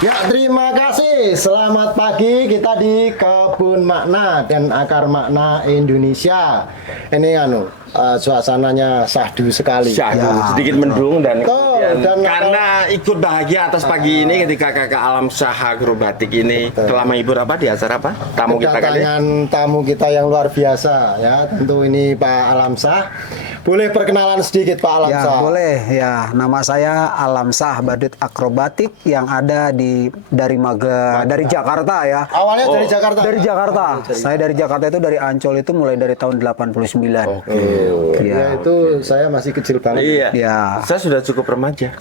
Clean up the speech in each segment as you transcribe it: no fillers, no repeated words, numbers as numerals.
Ya, terima kasih. Selamat pagi, kita di Kebun Makna dan Akar Makna Indonesia. Ini suasananya syahdu sekali. Syahdu, Ya. sedikit mendung dan, dan karena ikut bahagia atas pagi ini ketika kakak Alam Syah Akrobatik ini telah menghibur apa di acara apa? Tamu kita kali. kedatangan tamu kita yang luar biasa ya. Tentu ini Pak Alam Syah. Boleh perkenalan sedikit Pak Alam Ya, Syah? boleh. Ya, nama saya Alam Syah Badut Akrobatik yang ada dari Jakarta ya. Awalnya dari Jakarta. Dari Jakarta. Saya dari Jakarta itu dari Ancol itu mulai dari tahun 89. Oke. Ya, itu saya masih kecil banget. Iya. Ya. Saya sudah cukup remaja.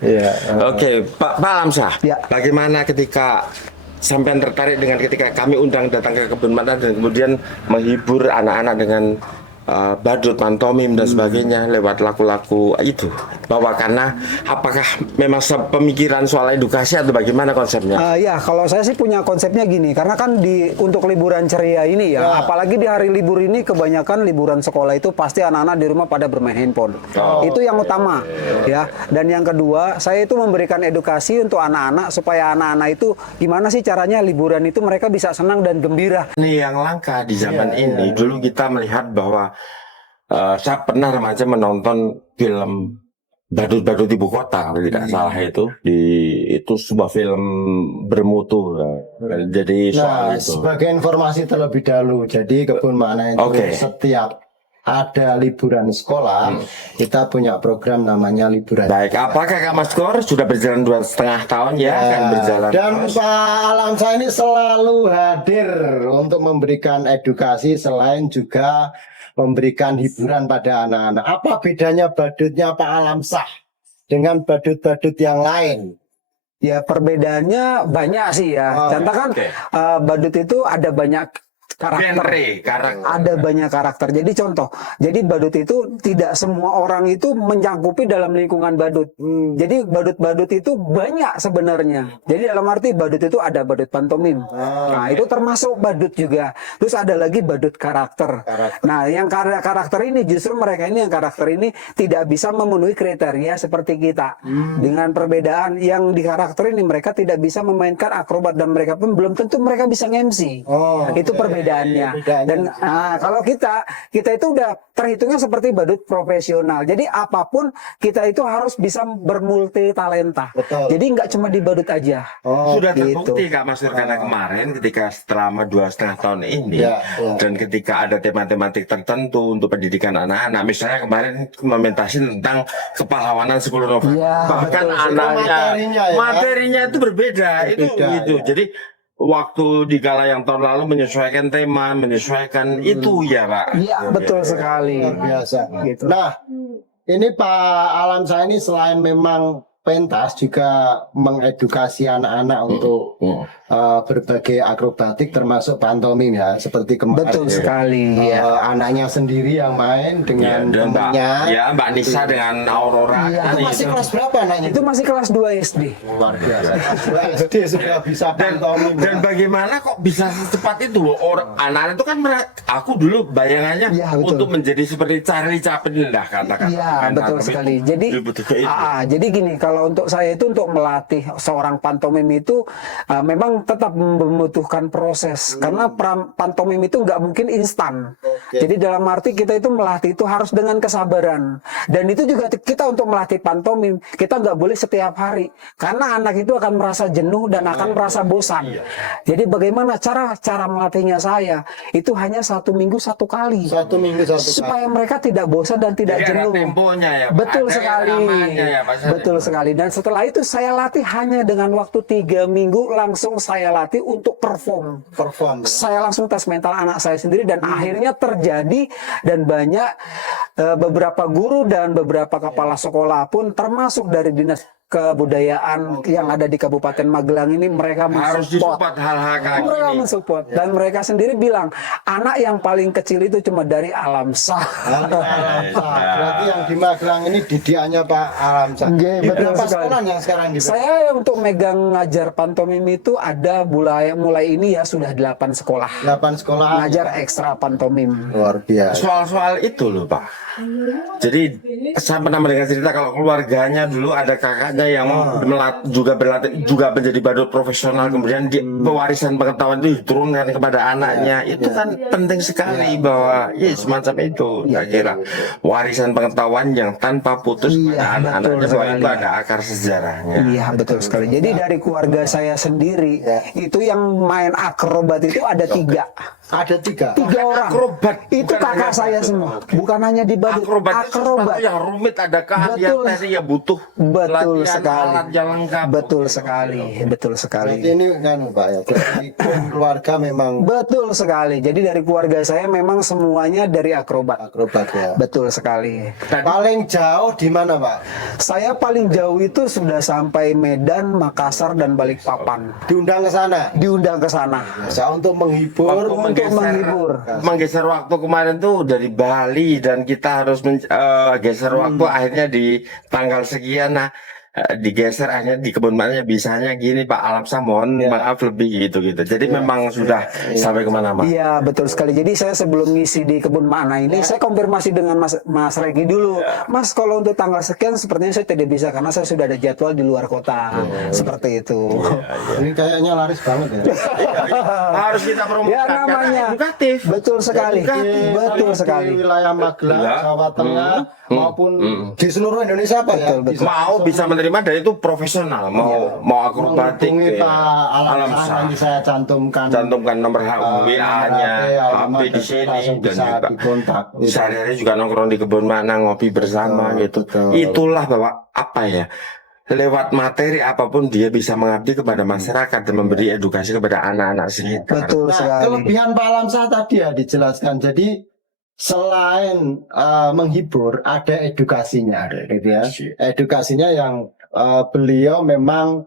Iya. Oke, Pak Alam Syah. Ya. Bagaimana ketika sampean tertarik dengan ketika kami undang datang ke Kebun Makna dan kemudian menghibur anak-anak dengan badut, pantomim dan sebagainya lewat laku-laku itu, bahwa karena apakah memang pemikiran soal edukasi atau bagaimana konsepnya? Ya, kalau saya sih punya konsepnya gini, karena kan untuk liburan ceria ini ya, apalagi di hari libur ini kebanyakan liburan sekolah itu pasti anak-anak di rumah pada bermain handphone. Itu yang utama ya. Dan yang kedua, saya itu memberikan edukasi untuk anak-anak supaya anak-anak itu gimana sih caranya liburan itu mereka bisa senang dan gembira. Ini yang langka di zaman ini. Dulu kita melihat bahwa saya pernah remaja menonton film Badut-Badut Ibu Kota, kalau tidak salah itu sebuah film bermutu. Jadi soal itu. Sebagai informasi terlebih dahulu, jadi Kebun Makna itu setiap ada liburan sekolah, kita punya program namanya liburan. Baik, apakah Kak Mas Kor sudah berjalan 2,5 tahun ya, akan berjalan dan terus? Pak Alam Syah ini selalu hadir untuk memberikan edukasi selain juga memberikan hiburan pada anak-anak. Apa bedanya badutnya Pak Alam Syah dengan badut-badut yang lain? Ya, perbedaannya banyak sih ya. Contoh kan badut itu ada banyak karakter. Ada banyak karakter. Jadi contoh, jadi badut itu tidak semua orang itu mencangkupi dalam lingkungan badut. Jadi badut-badut itu banyak sebenarnya. Jadi dalam arti badut itu ada badut pantomim. Nah, itu termasuk badut juga. Terus ada lagi badut karakter. Nah, yang karakter ini justru mereka ini yang karakter ini tidak bisa memenuhi kriteria seperti kita. Dengan perbedaan yang di karakter ini mereka tidak bisa memainkan akrobat dan mereka pun belum tentu mereka bisa nge-MC. Itu perbedaannya. Dan kalau kita itu udah terhitungnya seperti badut profesional. Jadi apapun kita itu harus bisa bermulti talenta. Jadi nggak cuma di badut aja. Sudah terbukti Kak Mas Nur, karena kemarin ketika selama 2,5 tahun ini dan ketika ada tema-tematik tertentu untuk pendidikan anak-anak, misalnya kemarin mementasi tentang kepahlawanan 10 November, bahkan anaknya materinya itu berbeda. Itu jadi waktu di kala yang tahun lalu menyesuaikan tema, menyesuaikan itu ya Pak. Iya, betul sekali. Biasa. Gitu. Nah, ini Pak Alam Syah ini selain memang pentas juga mengedukasi anak-anak untuk berbagai akrobatik termasuk pantomim ya, seperti kemarin. Betul sekali. Anaknya sendiri yang main dengan temannya. Mbak Nisa dengan Aurora. Itu masih kelas berapa anaknya? Itu masih kelas 2 SD. Luar biasa. SD sudah bisa pantomim. Dan bagaimana kok bisa secepat itu loh? Anak-anak itu kan aku dulu bayangannya untuk menjadi seperti Charlie Chaplin lah katakan. Iya, betul sekali. Jadi gini, kalau untuk saya itu untuk melatih seorang pantomim itu memang tetap membutuhkan proses karena pantomim itu nggak mungkin instan. Jadi dalam arti kita itu melatih itu harus dengan kesabaran, dan itu juga kita untuk melatih pantomim kita nggak boleh setiap hari karena anak itu akan merasa jenuh dan akan merasa bosan. Jadi bagaimana cara melatihnya saya itu hanya 1 minggu 1 kali. 1 minggu 1 kali. Supaya mereka tidak bosan dan tidak jenuh. Temponya ya, betul sekali. Ya, betul sekali. Dan setelah itu saya latih hanya dengan waktu 3 minggu langsung saya latih untuk perform. Saya langsung tes mental anak saya sendiri dan akhirnya terjadi, dan banyak beberapa guru dan beberapa kepala sekolah pun termasuk dari dinas kebudayaan yang ada di Kabupaten Magelang ini, mereka mensupport hal-hal kayak mereka gini. mensupport dan mereka sendiri bilang anak yang paling kecil itu cuma dari Alam Syah. Berarti yang di Magelang ini didikannya Pak Alam Syah. Berapa sekolah yang sekarang di? Saya untuk megang ngajar pantomim itu ada mulai ini ya sudah 8 sekolah. 8 sekolah ngajar ekstra pantomim. Luar biasa. Soal-soal itu loh Pak. Jadi saya pernah mendengar cerita kalau keluarganya dulu ada kakaknya badutnya yang juga berlatih, juga menjadi badut profesional, kemudian pewarisan pengetahuan itu diturunkan kepada anaknya, itu kan penting sekali bahwa ya semacam itu, saya kira warisan pengetahuan yang tanpa putus pada anak-anaknya, bahwa itu ada akar sejarahnya. Iya, betul sekali. Jadi dari keluarga saya sendiri itu yang main akrobat itu ada 3. Ada 3 orang. Akrobat Itu kakak saya semua. Bukan hanya di badut. Akrobat yang rumit, ada keahlian teknik yang butuh betul latihan, sekali. alat yang lengkap. Betul sekali. Betul sekali. Berarti ini kan Pak ya, dari keluarga memang Betul sekali. Jadi dari keluarga saya memang semuanya dari akrobat. akrobat ya. Betul sekali. Paling jauh di mana Pak? Saya paling jauh itu sudah sampai Medan, Makassar, dan Balikpapan. Diundang ke sana? Diundang ke sana. Saya untuk menghibur, Untuk menghibur. Menggeser waktu kemarin tuh dari Bali, dan kita harus geser waktu akhirnya di tanggal sekian. Nah, digeser akhirnya di kebun maknanya bisanya gini Pak Alamsah, mohon maaf lebih gitu. Jadi memang sudah sampai kemana-mana. Iya, betul sekali. Jadi saya sebelum ngisi di kebun makna ini, saya konfirmasi dengan Mas Regi dulu. Mas, kalau untuk tanggal sekian sepertinya saya tidak bisa karena saya sudah ada jadwal di luar kota. Seperti itu. Ini kayaknya laris banget ya. Harus kita promosi Ya namanya edukatif. Betul sekali. Betul sekali. Di wilayah Magelang, Jawa Tengah maupun di seluruh Indonesia Pak ya. Mau bisa menerima, dan itu profesional, mau akrobatik Menghubungi ya. Pak Alamsah, nanti saya cantumkan nomor WA-nya, HP di sini, dan bisa juga dikontak. sehari-hari juga nongkrong di kebun mana, ngopi bersama gitu. Itulah bahwa apa ya, lewat materi apapun dia bisa mengabdi kepada masyarakat dan memberi edukasi kepada anak-anak sekitar. Betul Nah, sekali. kelebihan Pak Alamsah tadi ya dijelaskan. Jadi selain menghibur, ada edukasinya, gitu ya. Edukasinya yang beliau memang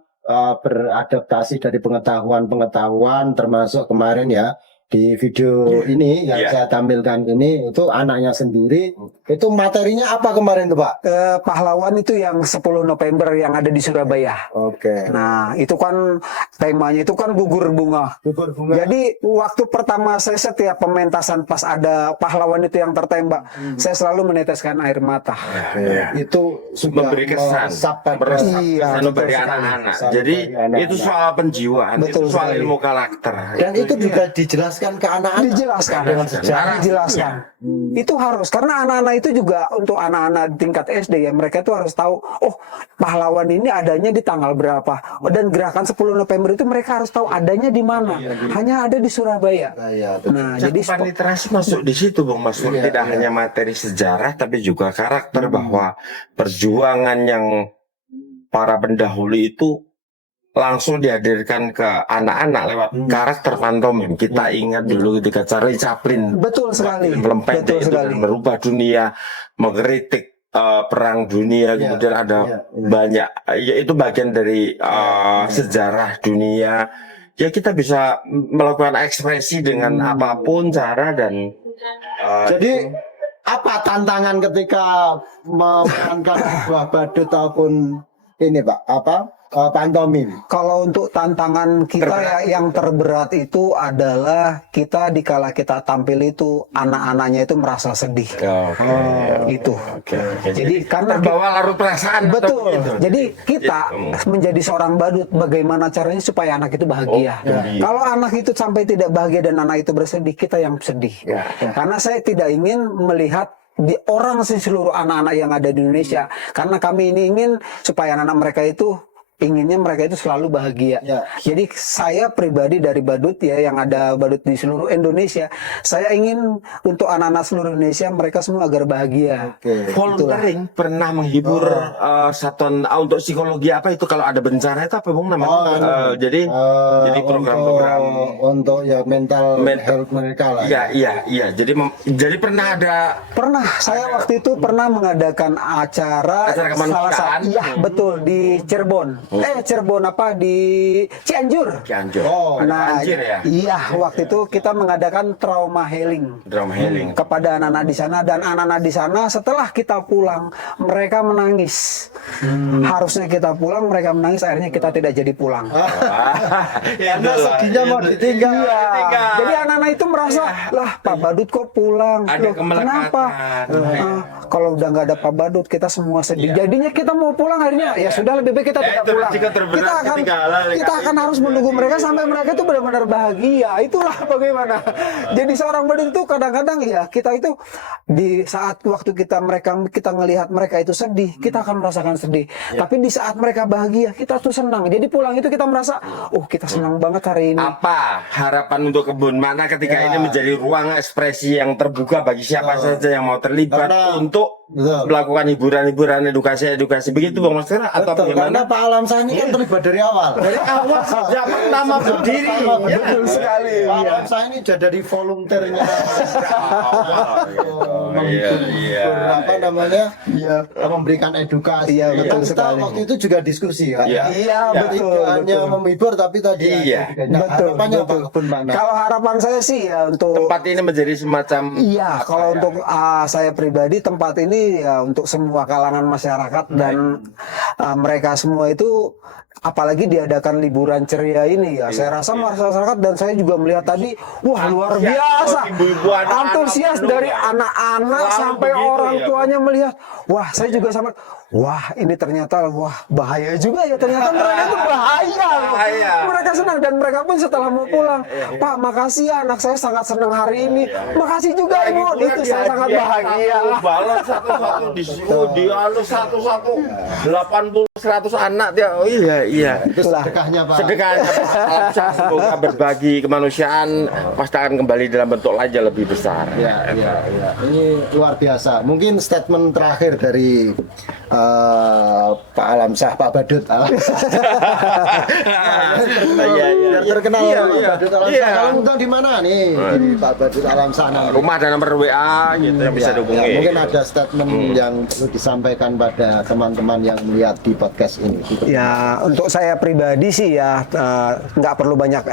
beradaptasi dari pengetahuan-pengetahuan, termasuk kemarin ya di video ini yang saya tampilkan ini, itu anaknya sendiri. Itu materinya apa kemarin tuh Pak? Pahlawan itu yang 10 November yang ada di Surabaya. Oke. Nah, itu kan temanya itu kan gugur bunga. Gugur bunga. Jadi waktu pertama saya setiap pementasan pas ada pahlawan itu yang tertembak, saya selalu meneteskan air mata. Itu sudah Memberi kesan, meresap Iya, kesan betul bagi sekali. anak-anak. Kesan Jadi bagi anak-anak. itu soal penjiwaan, Betul itu soal sekali. ilmu karakter. Dan itu juga dijelaskan ke anak-anak. Dijelaskan Dengan sejarah. dijelaskan itu harus, karena anak-anak itu juga untuk anak-anak tingkat SD ya, mereka itu harus tahu, oh pahlawan ini adanya di tanggal berapa, dan gerakan 10 November itu mereka harus tahu adanya di mana, hanya ada di Surabaya. Nah, jadi Cakupan literasi masuk di situ, Bung Mas. Tidak hanya materi sejarah, tapi juga karakter, bahwa perjuangan yang para pendahulu itu langsung dihadirkan ke anak-anak lewat karakter pantomim. Kita ingat dulu ketika Charlie Chaplin betul sekali, melempet itu dan merubah dunia, mengkritik perang dunia, kemudian ada banyak, ya itu bagian dari sejarah dunia. Ya kita bisa melakukan ekspresi dengan apapun cara, dan jadi apa tantangan ketika memerankan sebuah badut ataupun ini Pak, pantomim? Kalau untuk tantangan kita ya, yang terberat itu adalah kita dikala kita tampil itu anak-anaknya itu merasa sedih. Itu. Jadi karena terbawa larut perasaan. betul. Gitu. Jadi kita menjadi seorang badut, bagaimana caranya supaya anak itu bahagia. Kalau anak itu sampai tidak bahagia dan anak itu bersedih, kita yang sedih. Karena saya tidak ingin melihat di orang seluruh anak-anak yang ada di Indonesia, karena kami ini ingin supaya anak-anak mereka itu inginnya mereka itu selalu bahagia. Jadi saya pribadi dari badut ya, yang ada badut di seluruh Indonesia, saya ingin untuk anak-anak seluruh Indonesia mereka semua agar bahagia. Volunteering pernah menghibur satuan untuk psikologi apa itu kalau ada bencana itu apa Bung namanya? Jadi program-program untuk ya mental health mereka lah. Iya. Jadi pernah ada. Saya waktu itu pernah mengadakan acara kemanusiaan. betul di Cirebon. Cirebon apa di Cianjur. Cianjur. Nah, Anjir ya. iya, waktu itu kita mengadakan trauma healing Drama healing. kepada anak-anak di sana, dan anak-anak di sana setelah kita pulang mereka menangis. Harusnya kita pulang, mereka menangis, akhirnya kita tidak jadi pulang. Karena sedihnya mau ditinggal. Iya. Jadi anak-anak itu merasa, lah Pak Badut kok pulang? Ada Loh, kemelekatan. kenapa? Kalau udah nggak ada Pak Badut, kita semua sedih. Jadinya kita mau pulang, akhirnya ya sudah, lebih baik kita tidak itu pulang. risiko terberat Kita akan harus menunggu mereka sampai mereka itu benar-benar bahagia. Itulah bagaimana. Jadi seorang badut itu kadang-kadang ya, kita itu di saat waktu kita ngelihat mereka itu sedih, kita akan merasakan sedih. Tapi di saat mereka bahagia, kita tuh senang. Jadi pulang itu kita merasa, oh kita senang banget hari ini. Apa harapan untuk Kebun Makna ketika ini menjadi ruang ekspresi yang terbuka bagi siapa saja yang mau terlibat untuk melakukan hiburan-hiburan, edukasi begitu Bang Mas Kera, atau Betul, karena bagaimana? Pak Alamsyah ini kan terlibat dari awal. Dari awal sejak pertama berdiri. Ya, Betul sekali. Pak Alamsyah ini sudah dari volunteernya. Apa namanya? Memberikan edukasi. Iya, betul Kita sekali. waktu itu juga diskusi kan. Iya. Iya, betul. Tidak hanya menghibur tapi tadi Iya. Nah, Betul, harapannya betul. Pak Kebun Makna. Kalau harapan saya sih ya untuk tempat ini menjadi semacam iya, kalau untuk saya pribadi, tempat ini ya untuk semua kalangan masyarakat, dan mereka semua itu apalagi diadakan liburan ceria ini ya. Saya rasa masyarakat, dan saya juga melihat tadi, wah luar biasa. Ibu-ibu, anak-anak Antusias penuh, dari ya. anak-anak Selalu sampai begitu, orang ya, tuanya melihat. Wah, saya juga sama. Wah, ini ternyata bahaya juga ya. Ternyata mereka itu bahaya loh. Bahaya. Mereka senang, dan mereka pun setelah mau pulang, Pak, makasih ya, anak saya sangat senang hari ini. Makasih juga Ibu. Itu saya sangat bahagia. Balon satu-satu dialus satu-satu 80-100 anak dia. Oh iya. Itu sedekahnya Pak. Sedekahnya Pak. Semoga berbagi kemanusiaan pasti akan kembali dalam bentuk lain yang lebih besar. Ya. Ini luar biasa. Mungkin statement terakhir dari Pak Alamsyah, Pak Badut. Biar terkenal Pak Badut Alamsyah. Kalau undang di mana nih? Di Pak Badut Alamsyah. Rumah dan nomor WA gitu yang bisa dihubungi. Mungkin ada statement yang perlu disampaikan pada teman-teman yang melihat di podcast ini. Ya, untuk saya pribadi sih ya nggak perlu banyak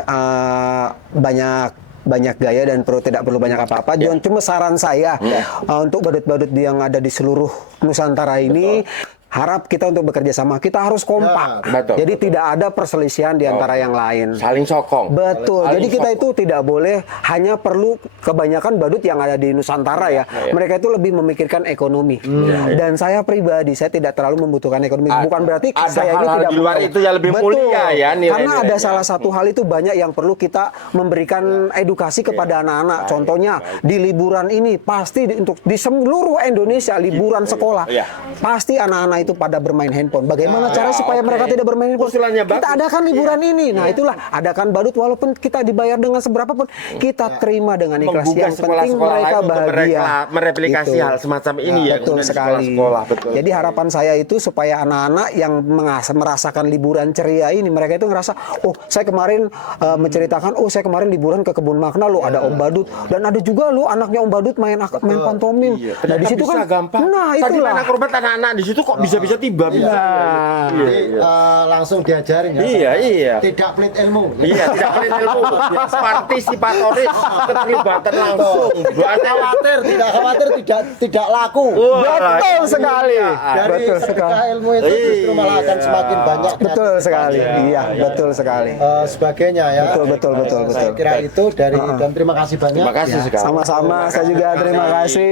gaya, dan tidak perlu banyak apa-apa. Cuma saran saya untuk badut-badut yang ada di seluruh Nusantara ini, harap kita untuk bekerja sama. Kita harus kompak. Betul. Jadi tidak ada perselisihan di antara yang lain. Saling sokong. Betul. Saling Jadi kita sokong. itu tidak boleh hanya perlu, kebanyakan badut yang ada di Nusantara ya. Mereka itu lebih memikirkan ekonomi. Dan saya pribadi, saya tidak terlalu membutuhkan ekonomi. Bukan berarti ada saya ini hal-hal tidak di luar mau. itu yang lebih Betul. mulia ya, nilai-nilainya. Karena ada salah satu hal itu banyak yang perlu kita memberikan edukasi kepada anak-anak. Contohnya di liburan ini pasti untuk di seluruh Indonesia liburan sekolah. Pasti anak-anak itu pada bermain handphone. Bagaimana cara supaya mereka tidak bermain handphone? Usulannya Kita bagus. adakan liburan ini. Nah, itulah adakan badut, walaupun kita dibayar dengan seberapa pun, kita terima dengan ikhlas. Membuka Yang penting sekolah-sekolah mereka lain untuk bahagia. mereplikasi Gitu. hal semacam ini ya. Betul kemudian di sekali. sekolah, betul. Jadi harapan saya itu supaya anak-anak yang merasakan liburan ceria ini, mereka itu ngerasa, oh saya kemarin menceritakan, oh saya kemarin liburan ke Kebun Makna loh, ada Om Badut, dan ada juga loh anaknya Om Badut main pantomim. Nah di situ kan, gampang. nah Tadi itulah. anak korban anak-anak di situ kok bisa-bisa tiba. Jadi langsung diajarin ya. Iya. Tidak pelit ilmu. Iya, tidak pelit ilmu, partisipatoris, keterlibatan langsung. Tidak khawatir, tidak laku. Betul sekali. Dari Betul sedekah sekali. ilmu itu justru malah akan semakin banyak. Betul sekali. Iya, betul sekali. Sebagainya ya. Betul. Saya kira itu dari dan terima kasih banyak. Terima kasih sekali. Sama-sama, saya juga terima kasih.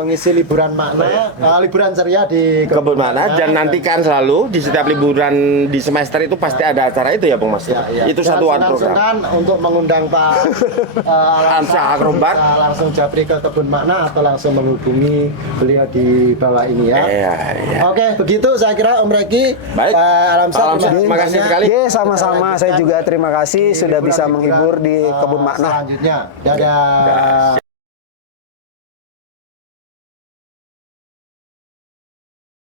Mengisi liburan makna, liburan ceria di Kebun Makna, dan nantikan selalu di setiap liburan di semester itu pasti ada acara itu ya Bang Mas. Itu Dan satu program. senang-senang untuk mengundang Pak Alamsyah Akrobat. bisa langsung japri ke Kebun Makna atau langsung menghubungi beliau di bawah ini ya. Iya. Oke, begitu saya kira Om Reki. Baik. Alamsyah, Terima kasih sekali. Sama-sama, saya juga terima kasih sudah bisa menghibur di Kebun Makna. Selanjutnya. Dadah.